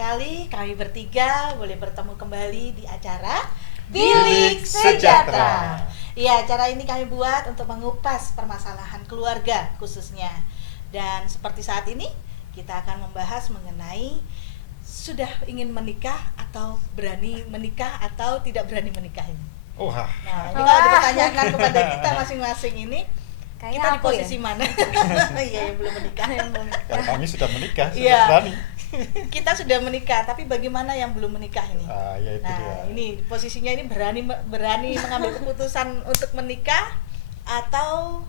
sekali kami bertiga boleh bertemu kembali di acara Bilik Sejahtera. Iya, acara ini kami buat untuk mengupas permasalahan keluarga khususnya. Dan seperti saat ini kita akan membahas mengenai sudah ingin menikah atau berani menikah atau tidak berani menikah ini. Wah. Nah, ini kalau dipertanyakan kepada kita masing-masing ini, Kayaknya kita di aku posisi mana? Iya, yang belum menikah. Ya, kami sudah menikah, sudah Iya. berani. Kita sudah menikah, tapi bagaimana yang belum menikah ini? Ya itu Nah, dia. ini posisinya ini berani mengambil keputusan untuk menikah atau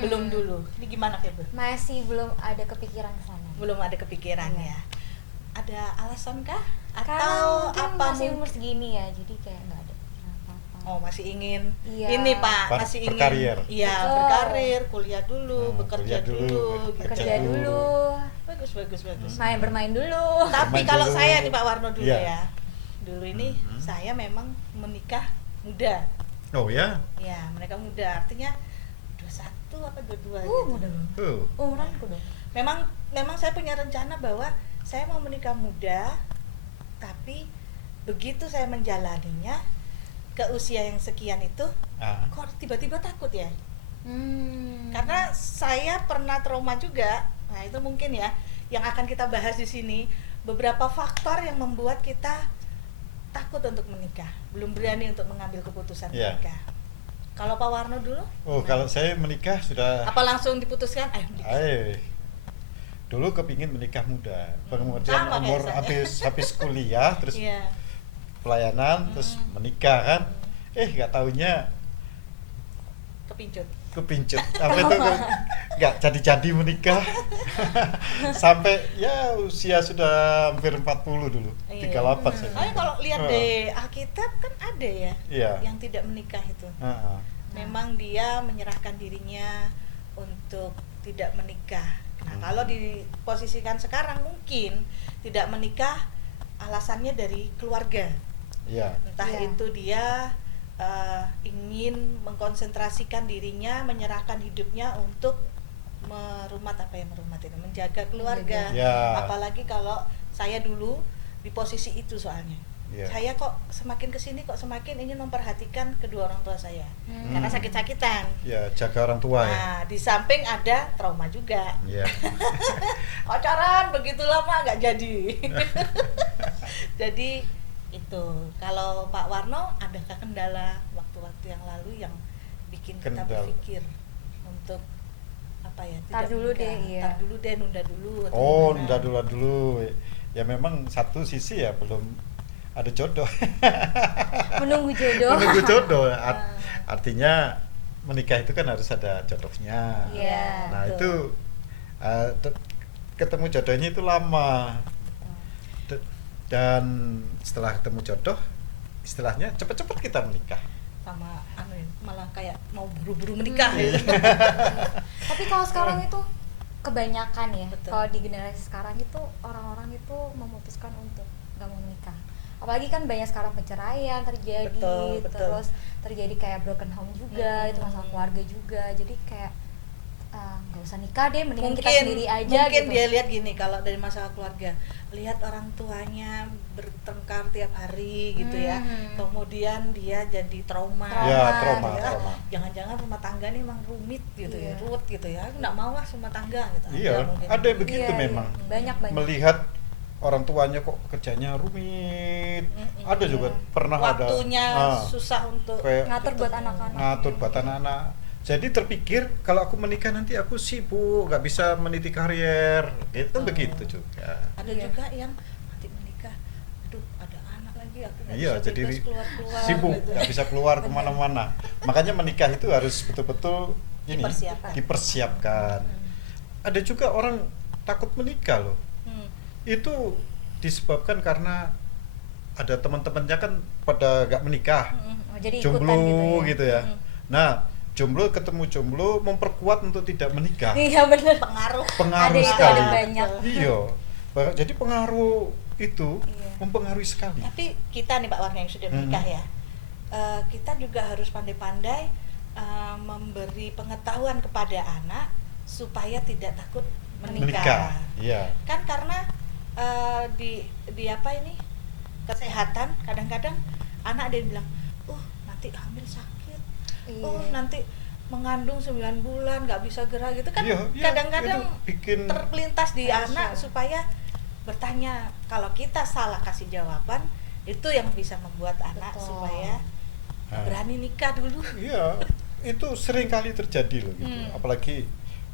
belum dulu? Ini gimana, Febri? Masih belum ada kepikiran ke sana. Belum ada kepikiran Iya. ya. Ada alasan kah? Karena Atau mungkin apa masih mungkin? umur segini ya, jadi kayak nggak ada pikiran apa-apa. Oh, masih ingin Iya. ini, Pak, masih ingin Berkarir. Iya, Betul. berkarir, kuliah dulu, bekerja kuliah dulu, dulu, bekerja Kerja dulu, Bagus, bagus, bagus. bermain dulu. Tapi Bermain kalau dulu. saya nih Pak Warno dulu Iya. ya. Dulu ini saya memang menikah muda. Oh ya. Ya, mereka muda. Artinya 21 apa 22 gitu. Muda banget. Umuranku dong. Memang saya punya rencana bahwa saya mau menikah muda, tapi begitu saya menjalaninya ke usia yang sekian itu, kok tiba-tiba takut ya? Karena saya pernah trauma juga. Nah, itu mungkin ya yang akan kita bahas di sini, beberapa faktor yang membuat kita takut untuk menikah, belum berani untuk mengambil keputusan Iya. menikah. Kalau Pak Warno dulu? Oh, kalau saya menikah sudah Apa langsung diputuskan? Menikah. Dulu kepingin menikah muda. Kemudian Sama kayak umur saya. habis kuliah terus Iya. pelayanan terus menikah kan. Nggak taunya Kepincut. kepincut apa itu nggak jadi menikah sampai ya usia sudah hampir 40 dulu. Iya. 38 saya. Soalnya kalau lihat Heeh. di Alkitab kan ada ya Iya. yang tidak menikah itu. Heeh. Memang dia menyerahkan dirinya untuk tidak menikah. Nah, kalau diposisikan sekarang mungkin tidak menikah alasannya dari keluarga. Iya. Entah Iya. itu dia ingin mengkonsentrasikan dirinya, menyerahkan hidupnya untuk menjaga keluarga. Ya. Apalagi kalau saya dulu di posisi itu soalnya. Ya. Saya kok semakin kesini kok semakin ingin memperhatikan kedua orang tua saya. Karena sakit-sakitan. Ya, jaga orang tua ya. Nah, di samping ada trauma juga. Iya. Pacaran begitu lama nggak jadi. Jadi itu, kalau Pak Warno adakah kendala waktu-waktu yang lalu yang bikin kita Kendala. berpikir untuk apa ya? Tar dulu menikah? deh, iya. Tar dulu deh, nunda dulu. atau Oh, gimana? nunda dulu. Ya memang satu sisi ya belum ada jodoh. Menunggu jodoh. Menunggu jodoh. Artinya menikah itu kan harus ada jodohnya. Iya. Nah, betul. itu ketemu jodohnya itu lama. Dan setelah ketemu jodoh, istilahnya cepet-cepet kita menikah. Sama malah kayak mau buru-buru menikah ya. Tapi kalau sekarang itu kebanyakan ya, Betul. kalau di generasi sekarang itu orang-orang itu memutuskan untuk nggak mau menikah. Apalagi kan banyak sekarang perceraian terjadi, Betul, betul. terus terjadi kayak broken home juga, itu masalah keluarga juga. Jadi kayak nggak usah nikah deh, mendingan kita sendiri aja mungkin gitu. dia lihat gini, kalau dari masalah keluarga, lihat orang tuanya bertengkar tiap hari gitu ya, kemudian dia jadi trauma. Ya, gitu ya. trauma. Jangan-jangan rumah tangga ini emang rumit gitu ya, Iya. ruwet gitu ya, aku nggak mau lah rumah tangga gitu. Iya, mungkin. ada yang begitu Iya, memang. iya. Banyak. Melihat orang tuanya kok kerjanya rumit. Ada juga pernah Waktunya ada susah untuk kayak Ngatur buat anak-anak. ngatur buat anak-anak. Jadi terpikir kalau aku menikah nanti aku sibuk, nggak bisa meniti karier. Itu begitu juga. ada Iya. juga yang nanti menikah, aduh ada anak lagi, aku nggak Iya, bisa jadi bebas keluar-keluar sibuk, gitu. nggak bisa keluar kemana-mana. Makanya menikah itu harus betul-betul ini dipersiapkan. Ada juga orang takut menikah loh. Itu disebabkan karena ada teman-temannya kan pada nggak menikah, Jadi ikutan jomblo gitu ya. gitu ya. Nah, jomblo ketemu jomblo memperkuat untuk tidak menikah. Iya bener. pengaruh Pengaruh Ada itu, sekali. ada banyak. Iya. Jadi pengaruh itu Iya. mempengaruhi sekali. Tapi kita nih Pak Warna yang sudah menikah ya, kita juga harus pandai-pandai memberi pengetahuan kepada anak supaya tidak takut menikah. Iya. Kan karena di apa ini kesehatan, kadang-kadang anak dia bilang, nanti hamil sakit, nanti mengandung 9 bulan nggak bisa gerak gitu kan. Kadang-kadang terlintas di anak supaya bertanya. Kalau kita salah kasih jawaban, itu yang bisa membuat anak supaya berani nikah dulu. Iya, itu sering kali terjadi loh gitu. Apalagi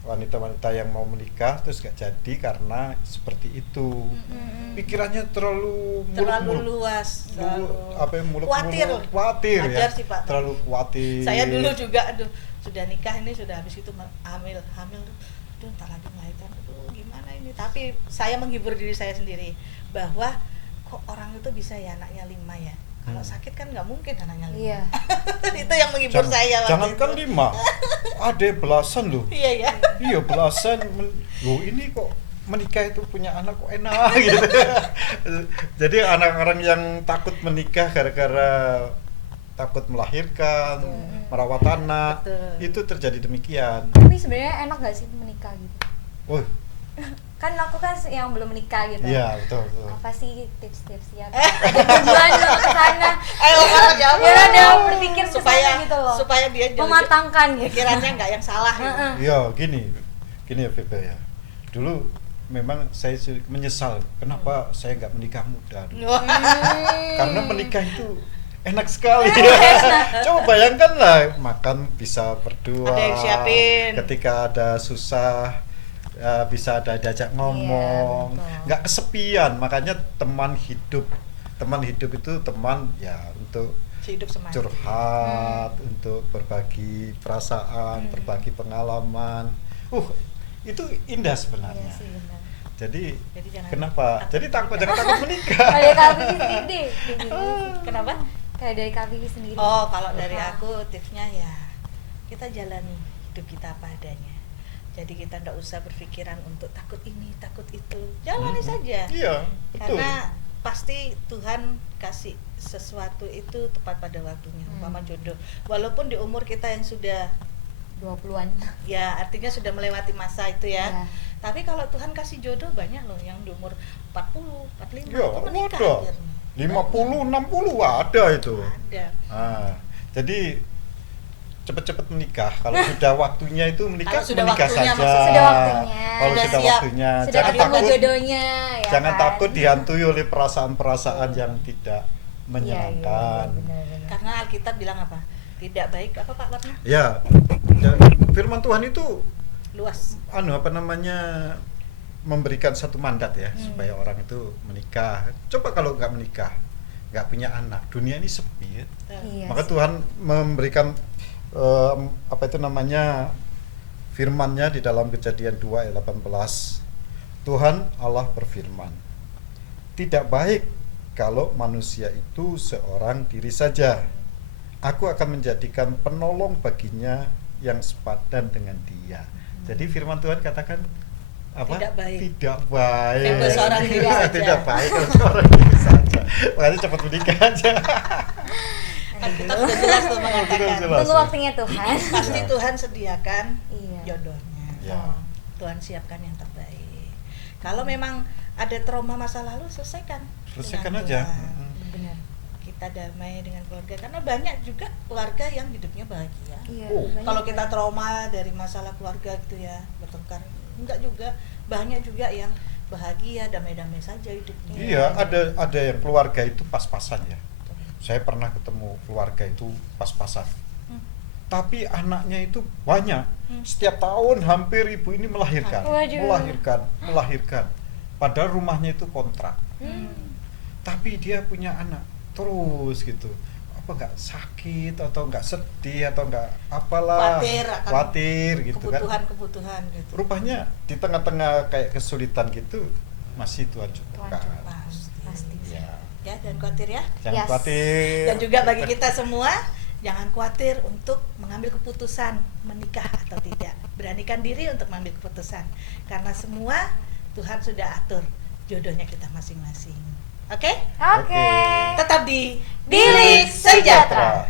wanita-wanita yang mau menikah terus gak jadi karena seperti itu. Pikirannya terlalu luas, khawatir ya. Sih, Pak. Terlalu khawatir. Saya dulu juga sudah nikah ini, sudah habis itu hamil entar lagi melahirkan, gimana ini. Tapi saya menghibur diri saya sendiri bahwa kok orang itu bisa ya anaknya 5 ya. Kalau sakit kan nggak mungkin anaknya 5. Iya. Itu yang menghibur saya. Jangankan 5, ada belasan loh. Iya. Iya belasan. Loh ini kok menikah itu punya anak kok enak gitu. Jadi orang-orang yang takut menikah gara-gara takut melahirkan, merawat anak, itu terjadi demikian. Tapi sebenarnya enak nggak sih menikah gitu? Kan aku kan yang belum menikah gitu. Iya, betul. Apa sih tips-tipsnya? Ada tujuan ke sana. Ayo jawab. Biar ada berpikir supaya gitu loh. Supaya dia mematangkan gitu. Pikirannya nggak yang salah. Iya, gini ya Bebe ya. Dulu memang saya menyesal kenapa saya nggak menikah muda. Karena menikah itu enak sekali. Coba bayangkan lah, makan bisa berdua. Ada yang siapin. Ketika ada susah bisa ada diajak ngomong, nggak kesepian. Makanya teman hidup itu teman ya untuk curhat, untuk berbagi perasaan, berbagi pengalaman. Itu indah sebenarnya. Iya sih, benar. Jadi kenapa? Jadi jangan takut menikah. Kayak Kak Vivi sendiri. Kenapa? Kayak dari Kak Vivi sendiri. Kalau dari aku tipsnya ya kita jalani hidup kita apa adanya. Jadi kita nggak usah berpikiran untuk takut ini, takut itu. Jalani saja. Iya, betul. Karena pasti Tuhan kasih sesuatu itu tepat pada waktunya. Umpama jodoh. Walaupun di umur kita yang sudah 20-an. Ya, artinya sudah melewati masa itu ya. Tapi kalau Tuhan kasih jodoh banyak loh yang di umur 40, 45 itu menikah. 50, 60 ada itu. Ada. Jadi cepet-cepet menikah. Kalau sudah waktunya itu menikah saja. Sudah waktunya. Kalau sudah waktunya, jangan takut jodohnya. Ya jangan kan? takut dihantui oleh perasaan-perasaan yang tidak menyenangkan. Benar. Karena Alkitab bilang apa? Tidak baik apa Pak Warna? Ya, firman Tuhan itu luas. Memberikan satu mandat ya supaya orang itu menikah. Coba kalau nggak menikah, nggak punya anak, dunia ini sepi ya. Maka Tuhan memberikan firman-Nya di dalam Kejadian 2 ayat 18. Tuhan Allah berfirman, tidak baik kalau manusia itu seorang diri saja. Aku akan menjadikan penolong baginya yang sepadan dengan dia. Jadi firman Tuhan katakan apa? Tidak baik. Tidak baik. Kalau seorang diri saja. Tidak baik kalau seorang diri saja. Makanya cepat menikah aja. Kita sudah jelas tuh mengatakan. Tunggu waktunya Tuhan. Pasti Tuhan sediakan jodohnya. Ya. Tuhan siapkan yang terbaik. Kalau memang ada trauma masa lalu, selesaikan aja. Benar. Kita damai dengan keluarga, karena banyak juga keluarga yang hidupnya bahagia. Kalau kita trauma dari masalah keluarga gitu ya, bertengkar, enggak juga. Banyak juga yang bahagia, damai-damai saja hidupnya. Iya, ada yang keluarga itu pas-pasan ya. Saya pernah ketemu keluarga itu pas-pasan. Tapi anaknya itu banyak. Setiap tahun hampir ibu ini melahirkan. Padahal rumahnya itu kontrak. Tapi dia punya anak terus gitu. Apa nggak sakit atau nggak sedih atau nggak apalah, khawatir gitu kebutuhan gitu. Rupanya di tengah-tengah kayak kesulitan gitu masih Tuhan cukupkan. Pasti. Ya, jangan khawatir ya. Jangan khawatir. Dan juga bagi kita semua, jangan khawatir untuk mengambil keputusan menikah atau tidak. Beranikan diri untuk mengambil keputusan, karena semua Tuhan sudah atur jodohnya kita masing-masing. Oke? Oke. Tetap di Bilik Sejahtera.